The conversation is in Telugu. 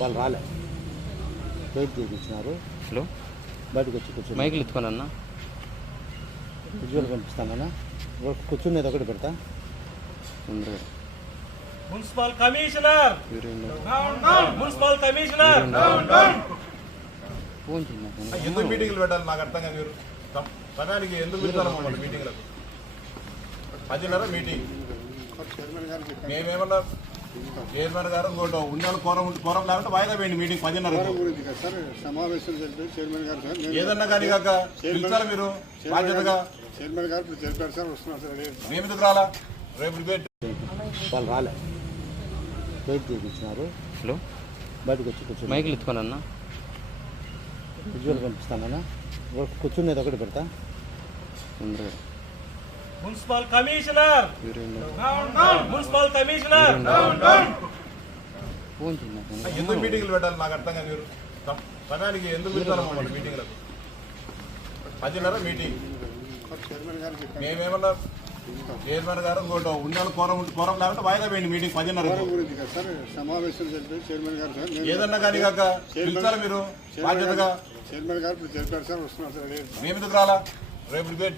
వాళ్ళు రాలే. వెయిట్ చేయించినారు హలో? బయటకు వచ్చి కూర్చొని మైకులు ఎత్తుకోనన్నా? విజువల్ కనిపిస్తానన్నా. కూర్చునేది ఒకటి పెడతా. Municipal commissioner! Municipal commissioner! Phone చేయండి ఎందుకు మీటింగ్లు పెట్టాలి? నాకు అర్థం కాదు మీరు. సమ- సమయానికి ఎందుకు పెడతారు మీటింగ్లకు? పదిన్నర మీటింగ్? మేమేమన్నా చైర్మన్ గారు ఇంకోటి ఉన్నాను కోరం కోరం లేకుంటే వాయిదా వేయండి మీటింగ్ పదిన్నర గురించి కదా సార్ సమావేశం జరిపి చైర్మన్ గారు ఏదన్నా కానీ కాక పిలిచారా మీరు? బాధ్యతగా? చైర్మన్ గారు ఇప్పుడు తెలిపారు సార్ వస్తున్నారు సార్ మేము ఎందుకు రాలా? రేపు డిబేట్ వాళ్ళు రాలే. వెయిట్ చేయించినారు. హలో? బయటకు వచ్చి కూర్చొని మైకులు ఎత్తుకోనన్నా విజువల్ కనిపిస్తానన్నా కూర్చునేది ఒకటి పెడతా. ముందు మున్సిపల్ కమిషనర్. Municipal commissioner. ఎందుకు మీటింగ్లు పెట్టాలి? నాకు అర్థం కాదు మీరు సమ- సమయానికి ఎందుకు పెడతారు మీటింగ్లకు? పదిన్నర మీటింగ్. చైర్మన్ గారు చెప్పారు మేమేమన్నా చైర్మన్ గారు ఇంకోటి ఉన్నాను కోరం కోరం లేకుంటే వాయిదా వేయండి మీటింగ్ పదిన్నర గురించి కదా సార్ సమావేశం జరిపి చైర్మన్ గారు ఏదన్నా కానీ కాక పిలిచారా మీరు? బాధ్యతగా? చైర్మన్ గారు తెలిపారు సార్ వస్తున్నారు సార్ మేము ఎందుకు రాలా? రేపు డిబేట్